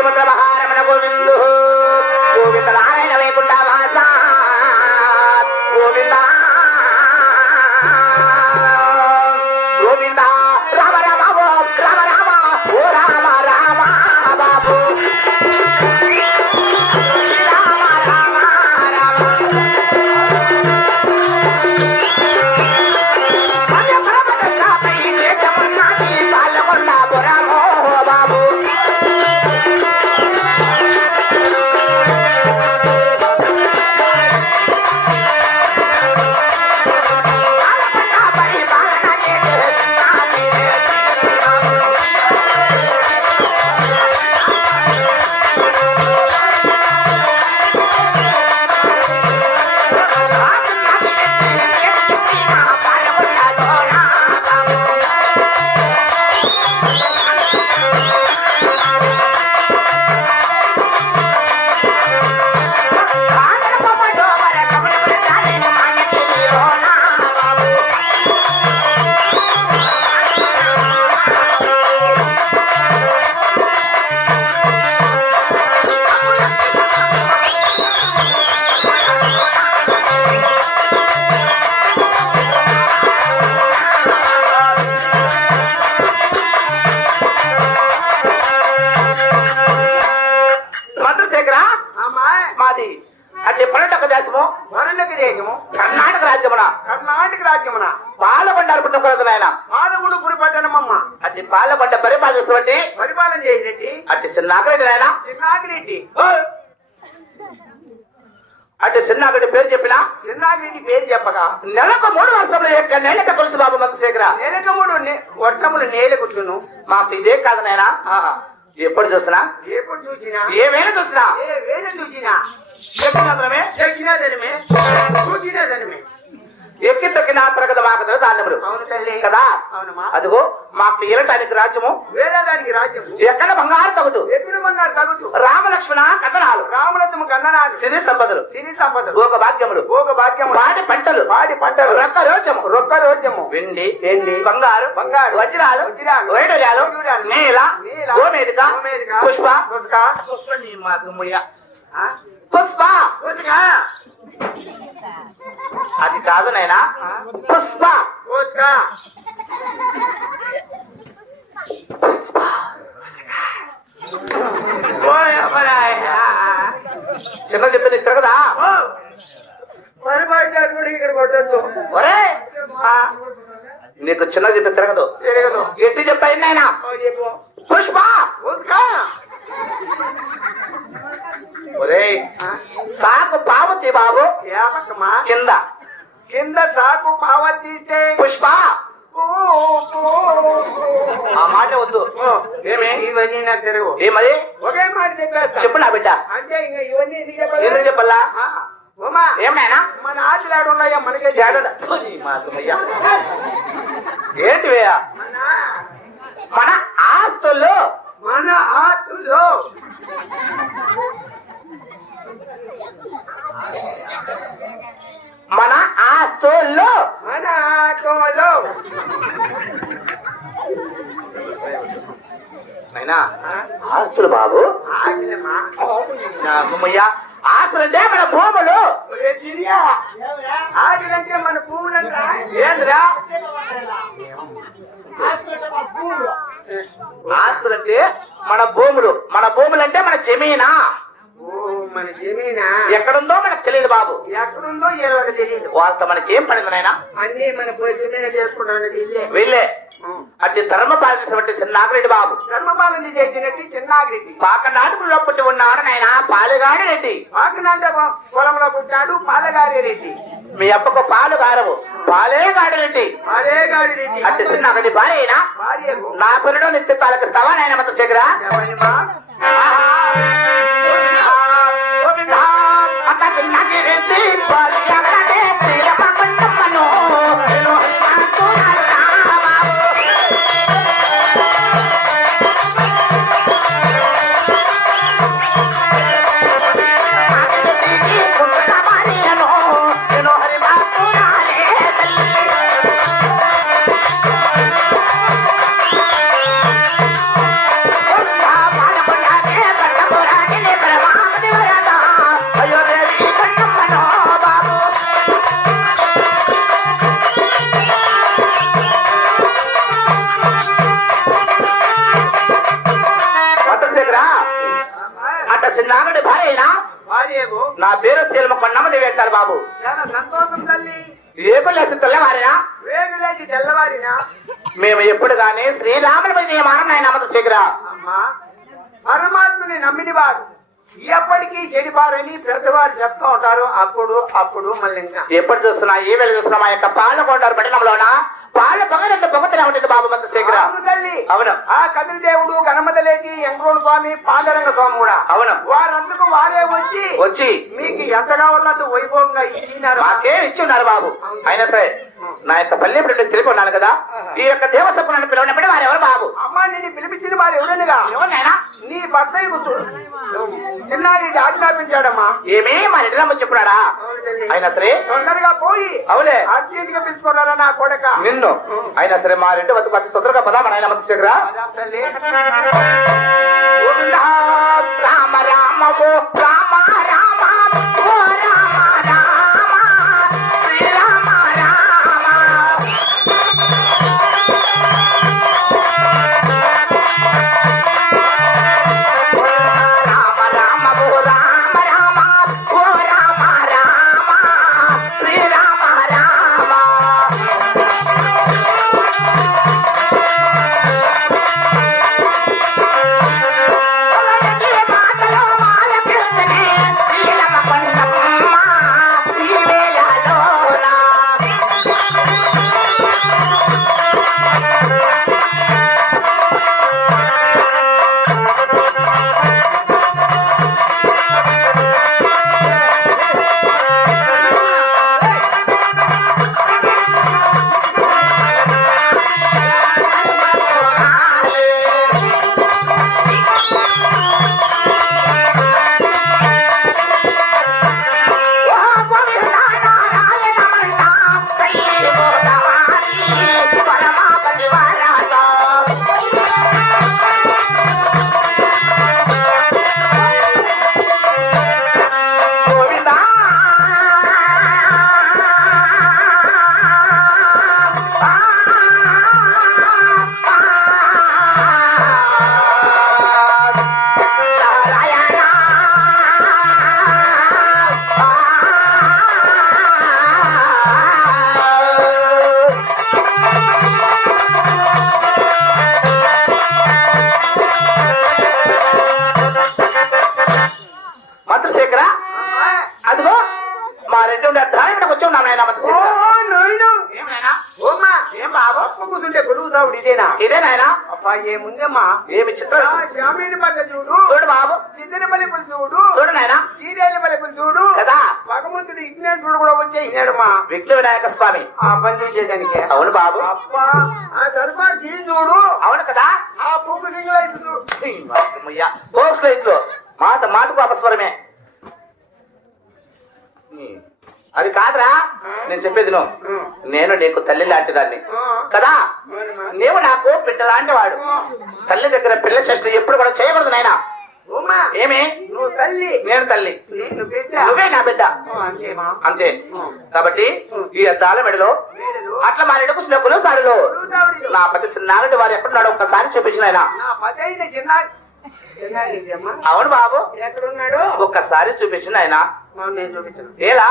se va a trabajar. మాది అంటే పర్యాటక దేశము వరుణకి దేశము కర్ణాటక రాజ్యమున? కర్ణాటక రాజ్యమున? పాలబండారు పుట్టకూడదు నాయన పాలగుడు పురిపట్టణమమ్మ అట్టి పాలబండ పరిపాలిస్తున్నటువంటి పరిపాలన చేసినట్టి. అట్టి చిన్నాకరెడ్డి నాయన చిన్నాగిరెడ్డి అట్టి చిన్నాకరెడ్డి పేరు చెప్పిన? చిన్నాగిరెడ్డి పేరు చెప్పగా. నెలకు మూడు వర్షంలో యొక్క నెలక కొలుసు బాబు మంత్రశేఖర నేలకముడు వర్షములు నేలకుట్టును మాకు ఇదే కాదు నాయన. ఎప్పుడు చూసినా ఎప్పుడు చూసినా? ఏమైనా చూసినా? చూసినా ఎక్కి తొక్కిన తరగతి మాకు ధాన్యములు. కదా? అదిగో మాకు ఏలటానికి రాజ్యము. వేలదానికి రాజ్యము. ఎక్కడ బంగారు తగుటు. ఎప్పుడు మన్నారు తగుటు? రామలక్ష్మణ కథనాలు కన్ననాడు సిరి సంపదలు. తిని సంపద భోగ భాగ్యములు. భోగ భాగ్యము పాడి పంటలు. పాడి పంటలు. రొక్క రోజము రొక్క రోజము వెండి వెండి, బంగారు బంగారు, వజ్రాలు వజ్రాలు, వైడూర్యాలు, నీల నీల, గోమేదిక గోమేదిక, పుష్ప. పుష్ప, పుష్ప నీ మాకు ముయ్య. ఆ? పుష్ప. పుష్ప, అది కాదు నాయనా. ఆ? పుష్ప. పుష్ప, అమ్మరాయనా. చిన్న చెప్పింది తిరగదా ఓ, పొరపాటు జరుగుడు ఇక్కడ కొట్టద్దు ఒరే! నీకు చిన్న చెప్పి తిరగదు ఎట్టి ఓ, చెప్పు. పుష్ప! ఒరే? సాకు పావతి బాబు? కింద. కింద సాకు పావ తీస్తే పుష్ప! ఆ మాట వద్దు. ఏమే? ఇవన్నీ నాకు తిరగవు ఏమది? ఒకే మాట చెప్పేస్తా. చెప్పు నా బిడ్డ. అంటే ఇంకా ఇవన్నీ ఇది ఎందుకు చెప్పాలి? చెప్పల్లా ఆ, ఉమా ఏం నాయనా? మన ఆటలాడు ఉన్నాయా? మనకే జాగ్రత్త. మాతమయ్య. ఏంటివయ్యా? మన మన ఆస్తులు. మన ఆస్తులు. మన ఆటోలో అయినా ఆస్తులు బాబు. ఆటలమ్మా నాకమ్మయ్య ఆస్తులు అంటే మన భూములు. ఆటలంటే మన పువ్వులంటా ఏంద్రా? ఆస్తులు అంటే మన భూములు. మన భూములు. అంటే ఓ మన జమీనా? ఎక్కడుందో మనకు తెలియదు బాబు. ఎక్కడుందో ఏదో తెలియదు. వాళ్ళతో మనకి ఏం పడింది నాయన? అన్ని మన ఇల్లే. వెళ్ళే. అది ధర్మ పాలించినటువంటి నాగిరెడ్డి బాబు. ధర్మపాలన చేసినట్టు చిన్నాగిరెడ్డి పాక నాటుకుల్లో పుట్టి ఉన్నాడు నాయన పాలుగాడి రెడ్డి. పాకనాట పొలంలో పుట్టాడు పాలగారి రెడ్డి. మీ అప్పకు పాలు గారవు. పాలే గాడి రెడ్డి. పాలేగాడి రెడ్డి. అంటే చిన్నగడి భార్యకు నా పనుడు నిత్య పాలకిస్తావా నాయన మత శేఖరా? నా పేరు శీలమ కొండమ్మది వేస్తారు బాబు. చాలా సంతోషం తల్లి. ఏకులేసి తెల్లవారినా వేగులేచి తెల్లవారిన? మేము ఎప్పుడు గాని శ్రీరాముని మీద నియమానం నాయన నమ్మదు శీఘ్ర. అమ్మా పరమాత్మని నమ్మిన వారు ఎప్పటికీ చెడిపారని పెద్దవారు చెప్తూ ఉంటారు. అప్పుడు అప్పుడు మళ్ళీ ఇంకా. ఎప్పుడు చూస్తున్నా? ఏ వేళ చూస్తున్నా? మా యొక్క పాలకొండారు పట్టణంలోన? పాల పొగరంత పొగతనే ఉంటుంది బాబు అవును తల్లి. అవును. ఆ కదిరి దేవుడు గణమదలేటి వెంకటోడు స్వామి పాండరంగ స్వామి కూడా. అవును. వారందుకు వారే వచ్చి వచ్చి. మీకు ఎంత కావాలంటే వైభవంగా ఇచ్చినారు. మాకే ఇచ్చి ఉన్నారు బాబు? అయినా సరే నా యొక్క పల్లె ఇప్పుడు తెలిపి ఉన్నాను కదా? ఈ యొక్క నన్ను పిలవనప్పుడు వారు ఎవరు బాబు? అమ్మా నేను పిలిపించిన వారు ఎవరనగా? ఎవరు నీ భర్త చిన్నారి ఆజ్ఞాపించాడమ్మా. ఏమీ? మా రెడ్డి రమ్మ తల్లి. అయినా సరే. తొందరగా పోయి అవులే అర్జెంట్గా పిలుచుకున్నారా నా కొడక? నిన్ను. అయినా సరే మా రెడ్డి వద్దకు అతి తొందరగా పదా మన ఆయన మంది అబ్బా ఏముందమ్మా ఏమి చిత్రం శ్రామీణ పట్ల చూడు. చూడు బాబు. సిద్ధిన చూడు. చూడు నాయనా. చూడు. కదా. భగవంతుడు కూడా విఘ్న వినాయక స్వామి. ఆ పని చేసేదానికి. అవును బాబు. అబ్బా ఆ దర్బార్ చీ చూడు. అవును కదా. ఆ పోస్ట్ ఇట్లు మాట మాటకు అపస్వరమే. అది కాదురా. నేను చెప్పేది నువ్వు నేను నీకు తల్లి లాంటి దాన్ని. కదా. నీవు నాకు బిడ్డ లాంటి వాడు తల్లి దగ్గర పిల్ల చేసిన ఎప్పుడు కూడా చేయకూడదు నాయనా. ఏమి? నువ్వు తల్లి. నేను తల్లి. నేను నువ్వే నా బిడ్డ. అంతే కాబట్టి ఈ అద్దాల మెడలో అట్లా మా రెడ్డి కుసినప్పులు సాడులో. నా పతి నాగటి వారు ఎక్కడున్నాడు ఒక్కసారి చూపించిన ఆయన అవును బాబు. ఎక్కడున్నాడు? ఒక్కసారి చూపించిన ఆయన నేను ఏలా?